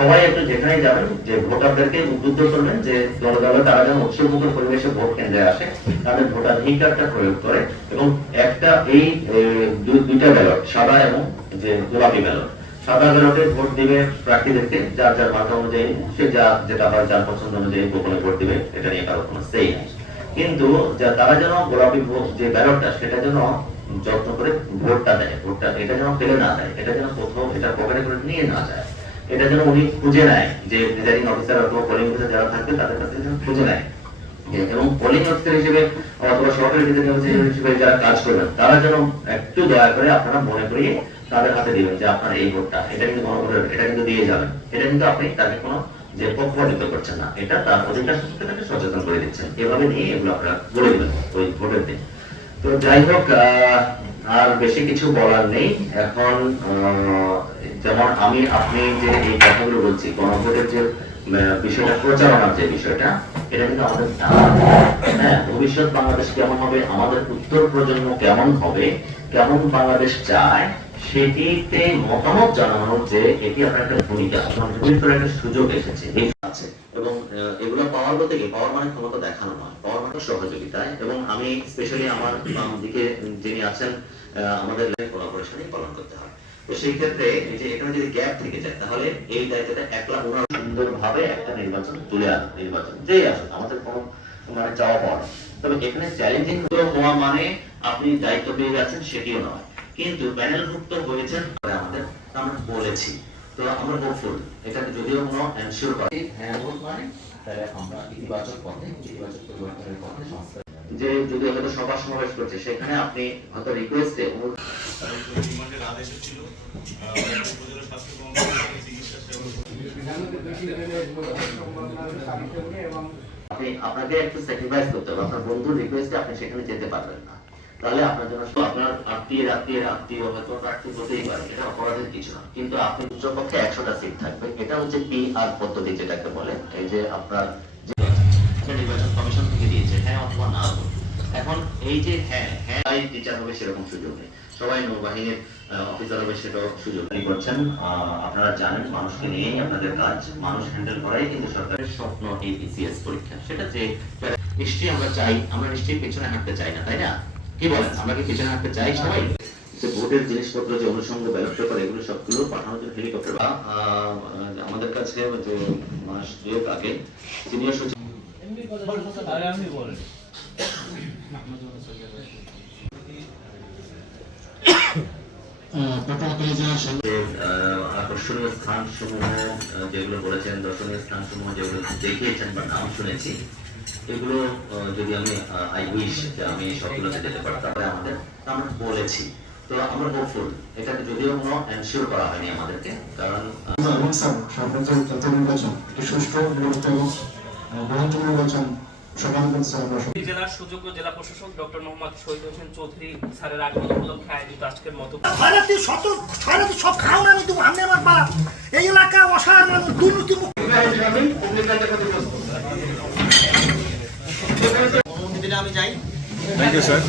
সবাই একটু যেখানেই যাবেন যে ভোটারদেরকে উদ্বুদ্ধ করবেন যে দলে দলে তারা যেন উৎসবমুখর পরিবেশে ভোট কেন্দ্রে আসে, তাদের ভোটাধিকারটা প্রয়োগ করে এবং একটা এই দুইটা ব্যালট, সাদা এবং যে গোলাপি ব্যালট, সাদা ব্যালটে ভোট দিবে প্রার্থীদেরকে যার যার মাথা অনুযায়ী, সে যেটা হয় যার পছন্দ অনুযায়ী গোপনে ভোট দিবে, এটা নিয়ে কারো কোনো সেই নাই। কিন্তু তারা যেন গোলাপি যে ব্যালটটা সেটা যেন যত্ন করে ভোটটা দেয়, ভোটটা এটা যেন ফেলে না দেয়, এটা যেন কোথাও এটা পকেটে করে নিয়ে না যায়, এটা যেন উনি খুঁজে নেয় যে প্রিজাইডিং অফিসার অথবা পোলিং অফিসার যারা থাকবে তাদের কাছে যেন খুঁজে নেয়। এবং পোলিং অফিসার হিসেবে অথবা সরকারি প্রিজাইডিং অফিসার হিসেবে যারা কাজ করবেন তারা যেন একটু দয়া করে আপনারা মনে করিয়ে তাদের হাতে দিবেন যে আপনার এই ভোটটা, এটা কিন্তু গণভোটের, এটা কিন্তু দিয়ে যাবেন, এটা কিন্তু আপনি তাকে কোনো যে পক্ষপাতিত্ব করছেন না, এটা তার অধিকার সম্পর্কে তাকে সচেতন করে দিচ্ছেন। এভাবে নিয়ে এগুলো আপনারা বলে দিবেন ওই ভোটের দিন। তো যাই হোক, আর বেশি কিছু বলার নেই এখন। যেমন আমি আপনি যে এই কথাগুলো বলছি, গণভোটের যে বিষয়টা, প্রচারণার যে বিষয়টা, এটা কিন্তু আমাদের হ্যাঁ, ভবিষ্যৎ বাংলাদেশ কেমন হবে, আমাদের উত্তর প্রজন্ম কেমন হবে, কেমন বাংলাদেশ চায়, সেটিতে মতামত জানানোর যে এটি আপনার একটা ভূমিকা, আপনার একটা সুযোগ এসেছে আছে। এবং এগুলো পাওয়ার বলতে কি, পাওয়ার মানে ক্ষমতা দেখানো নয়, পাওয়ার মানে সহযোগিতায়। এবং আমি স্পেশালি আমার দিকে যিনি আছেন, আমাদের কোলাবোরেশনই পালন করতে হয়। তো সেই ক্ষেত্রে এই যে এখানে যদি গ্যাপ থেকে যায়, তাহলে এই দায়িত্বটা একলা ওনার সুন্দরভাবে একটা নির্বাচন তুলে আন, নির্বাচন যেই আসুন, আমাদের কোনো মানে চাওয়া পাওয়া না। তবে এখানে চ্যালেঞ্জিং হওয়া মানে আপনি দায়িত্ব পেয়ে যাচ্ছেন সেটিও নয়, কিন্তু প্যানেলভুক্ত হয়েছেন আমাদের, আমরা বলেছি। তো আমরা হোপফুল, এটাকে যদিও কোনো এনশিওর করি হ্যাঁ ভোট মানে তাহলে আমরা ইতিবাচক পথে, ইতিবাচক পরিবর্তনের পথে সংস্থা যে যদি হয়তো সভা সমাবেশ করছে, সেখানে আপনি হয়তো রিকোয়েস্টে আদেশ ছিল আপনি আপনাকে একটু স্যাক্রিফাইস করতে হবে, আপনার বন্ধুর রিকোয়েস্টে আপনি সেখানে যেতে পারবেন না, তাহলে আপনার জন্য আপনার আত্মীয় হয়তো প্রার্থী হতেই পারে, এটা অপরাধের কিছু না। কিন্তু আপনি উচ্চপক্ষে 100টা সিট থাকবে, এটা হচ্ছে PR পদ্ধতি যেটাকে বলে। এই যে আপনার নির্বাচন কমিশন থেকে দিয়েছে হ্যাঁ অথবা না। এখন এই যে হ্যাঁ হ্যাঁ টিচার হবে সেরকম সুযোগ নেই, সবাই নৌবাহিনীর অফিসার হবে সেটাও সুযোগ করছেন। আপনারা জানেন মানুষকে নিয়েই আপনাদের কাজ, মানুষ হ্যান্ডেল করাই কিন্তু সরকারের স্বপ্ন এই BCS পরীক্ষা। সেটা যে নিশ্চয়ই আমরা চাই, আমরা নিশ্চয়ই পেছনে হাঁটতে চাই না, তাই না? কি বলেন, আমরা কি পেছনে হাঁটতে চাই সবাই? যে ভোটের জিনিসপত্র, যে অনুষঙ্গ ব্যালট পেপার, এগুলো সবগুলো পাঠানোর জন্য হেলিকপ্টার আমাদের কাছে যে মাস দুয়েক আগে সিনিয়র সচিব আকর্ষণীয় স্থান সমূহ যেগুলো বলেছেন, দর্শনীয় স্থান সমূহ যেগুলো দেখিয়েছেন বা নাম শুনেছি, এগুলো যদি আমি আমি সবগুলোতে যেতে পারতাম, আমাদের আমরা বলেছি। তো আমরা হোপফুল, এটাকে যদিও কোনো এনশিওর করা হয়নি আমাদেরকে, কারণ নির্বাচন একটি সুষ্ঠু গ্রহণযোগ্য নির্বাচন জেলার সুযোগ্য জেলা প্রশাসক ডক্টর মোহাম্মদ শহীদ হোসেন চৌধুরী স্যারের আগমন উপলক্ষে আয়োজিত আজকের মতো সব খাও না, আমি তো আমি আমার বাপ এই এলাকা অসহায় মানুষ দুর্নীতি আমি যাই। Thank you sir.